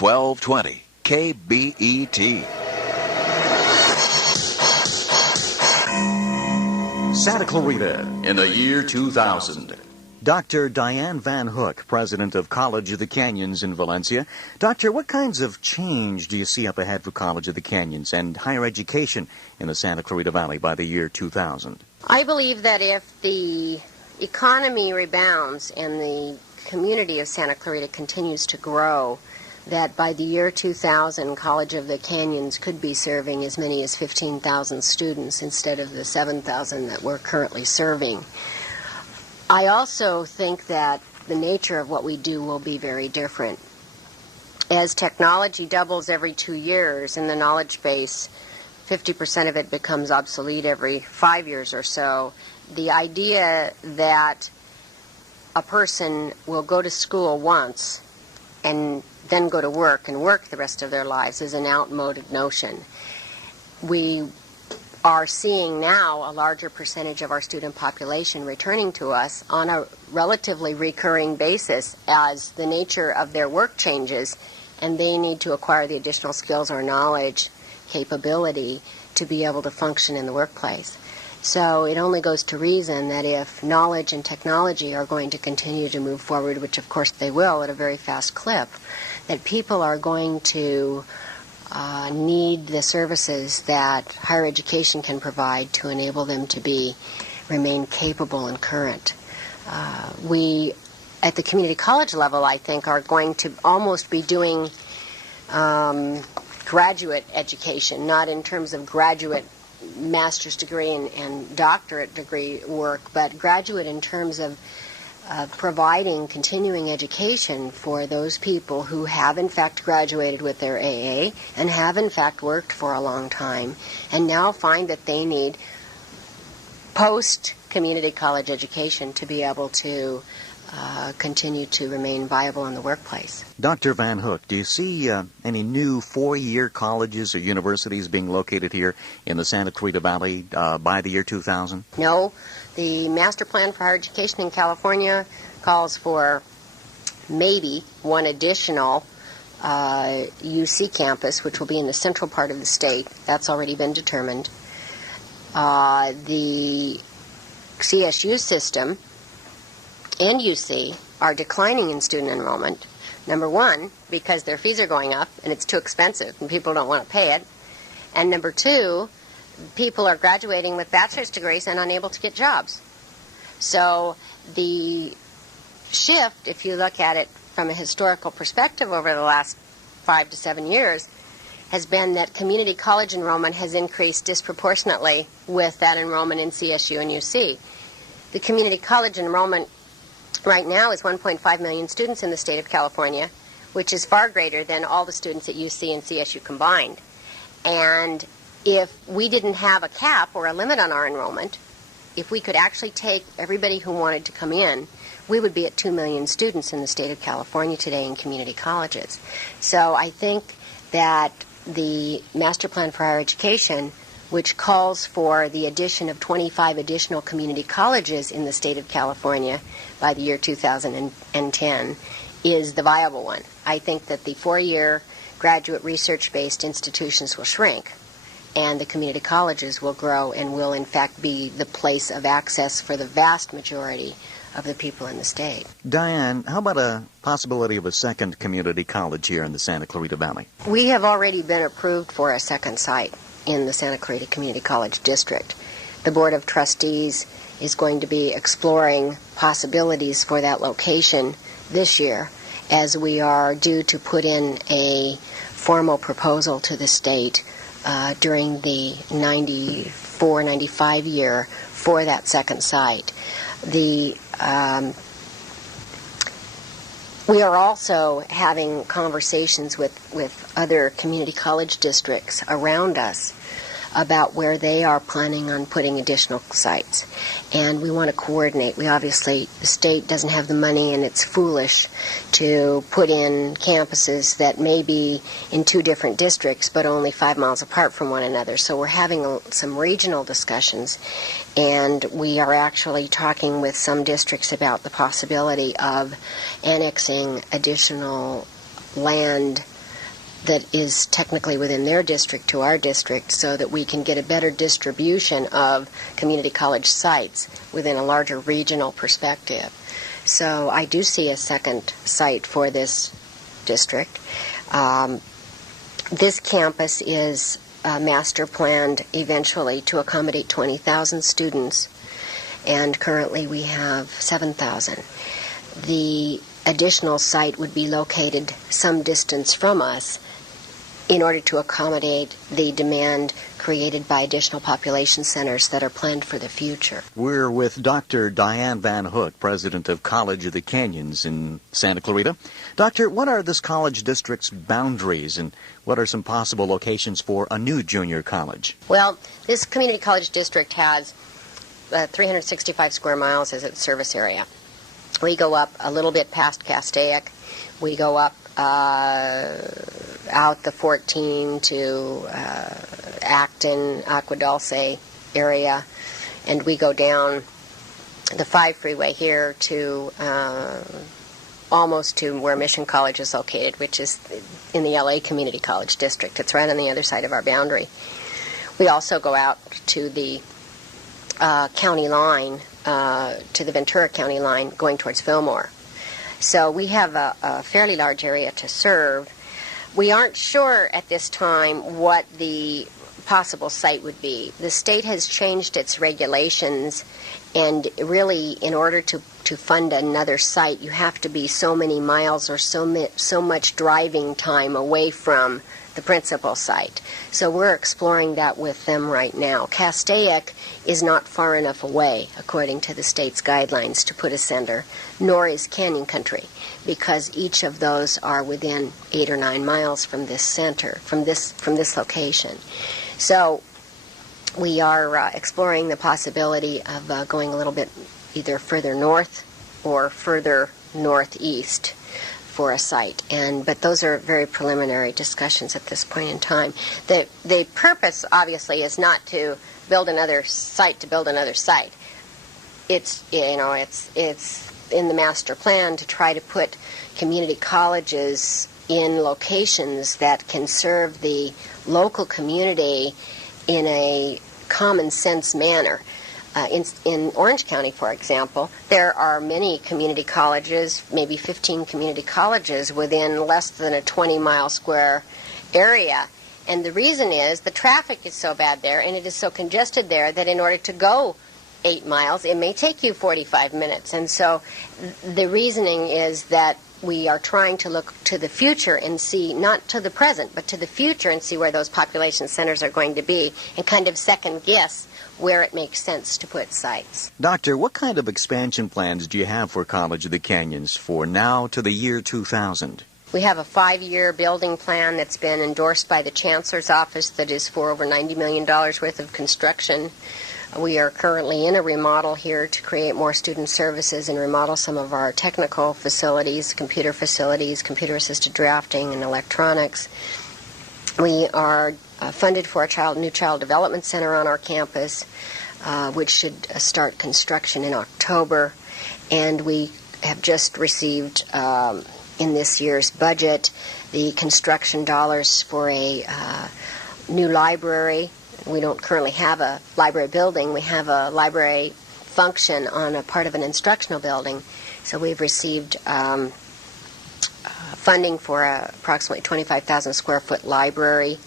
1220 KBET. Santa Clarita in the year 2000. Dr. Dianne Van Hook, president of College of the Canyons in Valencia. Doctor, what kinds of change do you see up ahead for College of the Canyons and higher education in the Santa Clarita Valley by the year 2000? I believe that if the economy rebounds and the community of Santa Clarita continues to grow, that by the year 2000, College of the Canyons could be serving as many as 15,000 students instead of the 7,000 that we're currently serving. I also think that the nature of what we do will be very different. As technology doubles every 2 years in the knowledge base, 50% of it becomes obsolete every 5 years or so. The idea that a person will go to school once and then go to work and work the rest of their lives is an outmoded notion. We are seeing now a larger percentage of our student population returning to us on a relatively recurring basis as the nature of their work changes and they need to acquire the additional skills or knowledge, capability to be able to function in the workplace. So it only goes to reason that if knowledge and technology are going to continue to move forward, which of course they will at a very fast clip, that people are going to need the services that higher education can provide to enable them to remain capable and current. We, at the community college level, I think, are going to almost be doing graduate education, not in terms of graduate master's degree and doctorate degree work, but graduate in terms of providing continuing education for those people who have in fact graduated with their AA and have in fact worked for a long time and now find that they need post-community college education to be able to continue to remain viable in the workplace. Dr. Van Hook, do you see any new 4-year colleges or universities being located here in the Santa Clarita Valley by the year 2000? No. The Master Plan for Higher Education in California calls for maybe one additional UC campus, which will be in the central part of the state. That's already been determined. The CSU system and UC are declining in student enrollment. Number one, because their fees are going up and it's too expensive and people don't want to pay it. And number two, people are graduating with bachelor's degrees and unable to get jobs. So the shift, if you look at it from a historical perspective over the last 5 to 7 years, has been that community college enrollment has increased disproportionately with that enrollment in CSU and UC. The community college enrollment right now is 1.5 million students in the state of California, which is far greater than all the students at UC and CSU combined. And if we didn't have a cap or a limit on our enrollment, if we could actually take everybody who wanted to come in, we would be at 2 million students in the state of California today in community colleges. So I think that the Master Plan for Higher Education, which calls for the addition of 25 additional community colleges in the state of California by the year 2010, is the viable one. I think that the 4-year graduate research-based institutions will shrink, and the community colleges will grow and will in fact be the place of access for the vast majority of the people in the state. Dianne, how about a possibility of a second community college here in the Santa Clarita Valley? We have already been approved for a second site in the Santa Clarita Community College District. The Board of Trustees is going to be exploring possibilities for that location this year, as we are due to put in a formal proposal to the state during the 94-95 year for that second site. We are also having conversations with other community college districts around us about where they are planning on putting additional sites. And we want to coordinate. The state doesn't have the money, and it's foolish to put in campuses that may be in 2 different districts but only 5 miles apart from one another. So we're having some regional discussions, and we are actually talking with some districts about the possibility of annexing additional land that is technically within their district to our district, so that we can get a better distribution of community college sites within a larger regional perspective. So I do see a second site for this district. This campus is master planned eventually to accommodate 20,000 students, and currently we have 7,000. The additional site would be located some distance from us in order to accommodate the demand created by additional population centers that are planned for the future. We're with Dr. Dianne Van Hook, president of College of the Canyons in Santa Clarita. Doctor, what are this college district's boundaries, and what are some possible locations for a new junior college? Well, this community college district has 365 square miles as its service area. We go up a little bit past Castaic. We go up out the 14 to Acton, Agua Dulce area, and we go down the 5 freeway here to almost to where Mission College is located, which is in the LA Community College District. It's right on the other side of our boundary. We also go out to the county line, to the Ventura County line, going towards Fillmore. So we have a fairly large area to serve. We aren't sure at this time what the possible site would be. The state has changed its regulations, and really, in order to fund another site, you have to be so many miles or so much driving time away from the principal site. So we're exploring that with them right now. Castaic is not far enough away, according to the state's guidelines, to put a center, nor is Canyon Country, because each of those are within 8 or 9 miles from this center, from this location. So we are exploring the possibility of going a little bit either further north or further northeast for a site, but those are very preliminary discussions at this point in time. The purpose, obviously, is not to build another site to build another site. It's in the master plan to try to put community colleges in locations that can serve the local community in a common sense manner. In Orange County, for example, there are many community colleges, maybe 15 community colleges within less than a 20-mile square area. And the reason is the traffic is so bad there, and it is so congested there, that in order to go 8 miles, it may take you 45 minutes. And so the reasoning is that we are trying to look to the future and see, not to the present, but to the future, and see where those population centers are going to be, and kind of second guess where it makes sense to put sites. Doctor, what kind of expansion plans do you have for College of the Canyons for now to the year 2000? We have a 5-year building plan that's been endorsed by the Chancellor's Office that is for over $90 million worth of construction. We are currently in a remodel here to create more student services and remodel some of our technical facilities, computer-assisted drafting, and electronics. We are funded for a new child development center on our campus, which should start construction in October. And we have just received, in this year's budget, the construction dollars for a new library. We don't currently have a library building. We have a library function on a part of an instructional building. So we've received funding for approximately 25,000 square foot library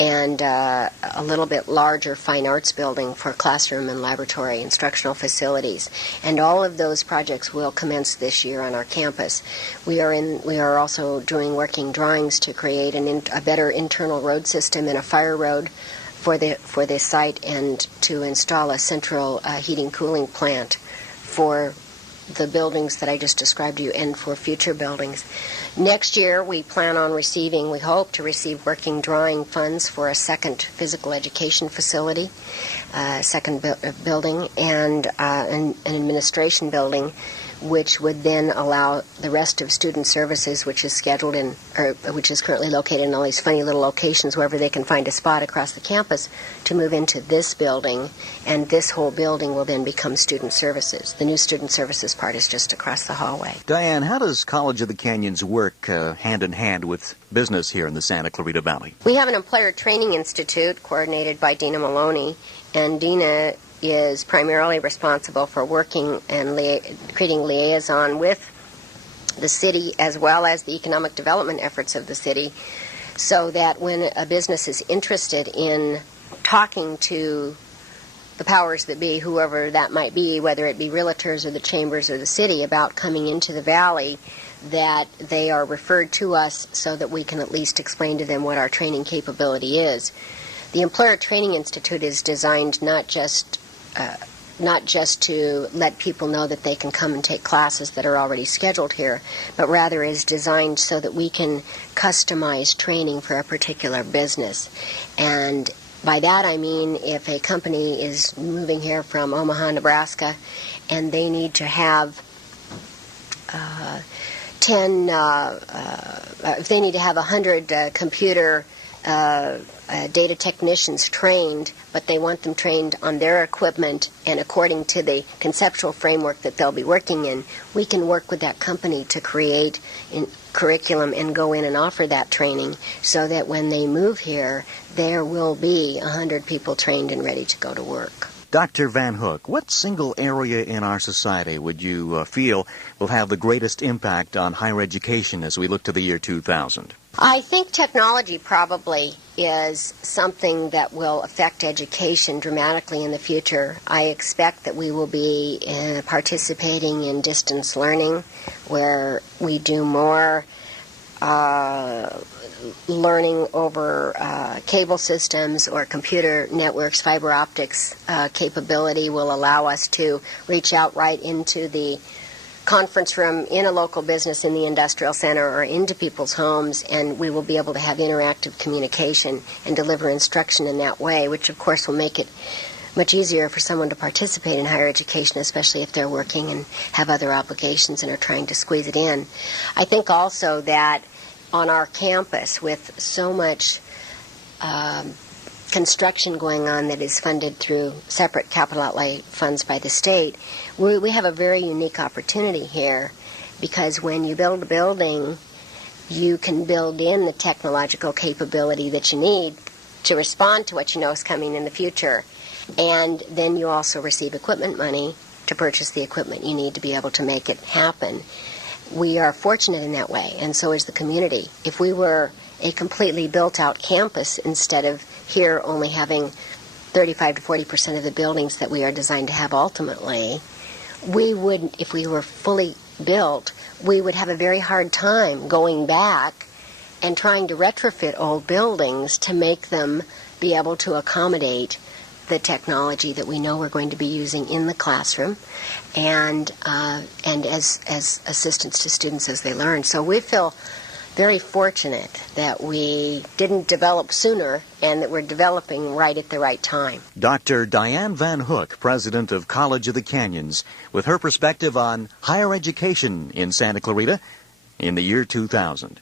and a little bit larger fine arts building for classroom and laboratory instructional facilities. And all of those projects will commence this year on our campus. We are also doing working drawings to create a better internal road system and a fire road for the site, and to install a central heating cooling plant for the buildings that I just described to you, and for future buildings. Next year, we hope to receive working drawing funds for a second physical education facility, second building, and an administration building, which would then allow the rest of student services, which is scheduled in, or which is currently located in all these funny little locations wherever they can find a spot across the campus, to move into this building, and this whole building will then become student services. The new student services part is just across the hallway. Dianne, how does College of the Canyons work hand in hand with business here in the Santa Clarita Valley? We have an employer training institute coordinated by Dina Maloney, and Dina is primarily responsible for working and creating liaison with the city as well as the economic development efforts of the city, so that when a business is interested in talking to the powers that be, whoever that might be, whether it be realtors or the chambers or the city, about coming into the valley, that they are referred to us so that we can at least explain to them what our training capability is. The Employer Training Institute is designed not just to let people know that they can come and take classes that are already scheduled here, but rather is designed so that we can customize training for a particular business. And by that I mean if a company is moving here from Omaha, Nebraska, and they need to have if they need to have 100 computer data technicians trained, but they want them trained on their equipment and according to the conceptual framework that they'll be working in, we can work with that company to create curriculum and go in and offer that training, so that when they move here, there will be 100 people trained and ready to go to work. Dr. Van Hook, what single area in our society would you feel will have the greatest impact on higher education as we look to the year 2000? I think technology probably is something that will affect education dramatically in the future. I expect that we will be participating in distance learning, where we do more learning over cable systems or computer networks. Fiber optics capability will allow us to reach out right into the conference room in a local business in the industrial center or into people's homes, and we will be able to have interactive communication and deliver instruction in that way, which of course will make it much easier for someone to participate in higher education, especially if they're working and have other obligations and are trying to squeeze it in. I think also that on our campus, with so much construction going on that is funded through separate capital outlay funds by the state, we have a very unique opportunity here, because when you build a building, you can build in the technological capability that you need to respond to what you know is coming in the future. And then you also receive equipment money to purchase the equipment you need to be able to make it happen. We are fortunate in that way, and so is the community. If we were a completely built-out campus, instead of here only having 35 to 40% of the buildings that we are designed to have ultimately, we would, if we were fully built, we would have a very hard time going back and trying to retrofit old buildings to make them be able to accommodate the technology that we know we're going to be using in the classroom and as assistance to students as they learn. So we feel very fortunate that we didn't develop sooner and that we're developing right at the right time. Dr. Dianne Van Hook, president of College of the Canyons, with her perspective on higher education in Santa Clarita in the year 2000.